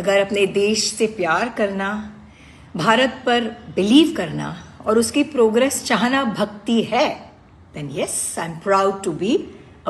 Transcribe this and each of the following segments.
अगर अपने देश से प्यार करना, भारत पर बिलीव करना और उसकी प्रोग्रेस चाहना भक्ति है, then yes, I'm proud to be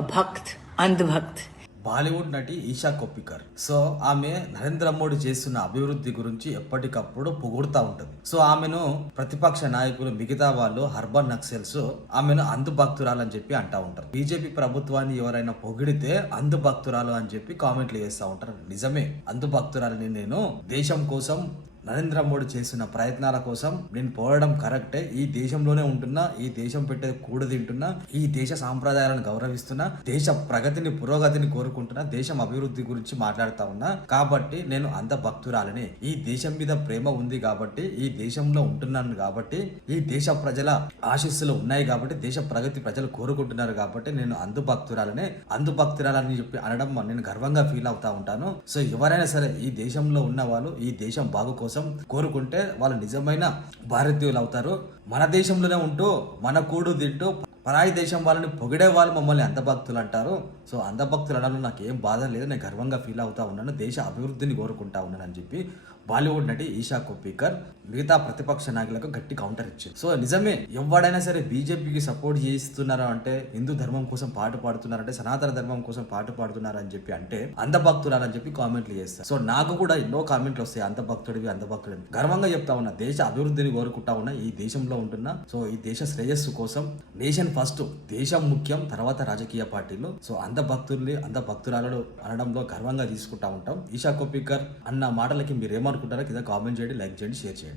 a भक्त, अंधभक्त. బాలీవుడ్ నటి ఈషా కొప్పికర్. సో ఆమె నరేంద్ర మోడీ చేస్తున్న అభివృద్ధి గురించి ఎప్పటికప్పుడు పొగుడుతూ ఉంటుంది. సో ఆమెను ప్రతిపక్ష నాయకులు మిగతా వాళ్ళు అర్బన్ నక్సల్స్ ఆమెను అంధభక్తురాలు చెప్పి అంటా ఉంటారు. బీజేపీ ప్రభుత్వాన్ని ఎవరైనా పొగిడితే అంధభక్తురాలు అని చెప్పి కామెంట్లు చేస్తూ ఉంటారు. నిజమే, అంధభక్తురాలని నేను దేశం కోసం నరేంద్ర మోడీ చేస్తున్న ప్రయత్నాల కోసం నేను పోవడం కరెక్టే. ఈ దేశంలోనే ఉంటున్నా, ఈ దేశం పెట్టే కూడ తింటున్నా, ఈ దేశ సాంప్రదాయాలను గౌరవిస్తున్నా, దేశ ప్రగతిని పురోగతిని కోరుకుంటున్నా, దేశం అభివృద్ధి గురించి మాట్లాడుతా ఉన్నా. కాబట్టి నేను అంత భక్తురాలని, ఈ దేశం మీద ప్రేమ ఉంది కాబట్టి, ఈ దేశంలో ఉంటున్నాను కాబట్టి, ఈ దేశ ప్రజల ఆశీస్సులు ఉన్నాయి కాబట్టి, దేశ ప్రగతి ప్రజలు కోరుకుంటున్నారు కాబట్టి నేను అంధభక్తురాలని చెప్పి అనడం నేను గర్వంగా ఫీల్ అవుతా ఉంటాను. సో ఎవరైనా సరే ఈ దేశంలో ఉన్న వాళ్ళు ఈ దేశం బాగు కోసం కోరుకుంటే వాళ్ళు నిజమైన భారతీయులు అవుతారు. మన దేశంలోనే ఉంటూ మన కూడు తింటూ పరాయి దేశం వాళ్ళని పొగిడే వాళ్ళు మమ్మల్ని అంధభక్తులు అంటారు. సో అంధభక్తులు అనడంలో నాకు ఏం బాధ లేదు, నేను గర్వంగా ఫీల్ అవుతా ఉన్నాను, దేశ అభివృద్ధిని కోరుకుంటా ఉన్నాను అని చెప్పి బాలీవుడ్ నటి ఈషా కొప్పికర్ మిగతా ప్రతిపక్ష నాయకులకు గట్టి కౌంటర్ ఇచ్చింది. సో నిజమే, ఎవడైనా సరే బీజేపీకి సపోర్ట్ చేస్తున్నారు అంటే, హిందూ ధర్మం కోసం పాటు పాడుతున్నారంటే, సనాతన ధర్మం కోసం పాటు పాడుతున్నారు అని చెప్పి అంటే అంధభక్తురాలని చెప్పి కామెంట్లు చేస్తారు. సో నాకు కూడా ఎన్నో కామెంట్లు వస్తాయి, అంధభక్తుడివి గర్వంగా చెప్తా ఉన్నా, దేశ అభివృద్ధిని కోరుకుంటా ఉన్నా, ఈ దేశంలో ఉంటున్నా. సో ఈ దేశ శ్రేయస్సు కోసం నేషన్ ఫస్ట్, దేశం ముఖ్యం, తర్వాత రాజకీయ పార్టీలు. సో అంధభక్తురాలు అనడంలో గర్వంగా తీసుకుంటా ఉంటాం. ఈషా కొప్పికర్ అన్న మాటలకి మీరు ఏమనుకుంటారో కింద కామెంట్ చేయండి, లైక్ చేయండి, షేర్ చేయండి.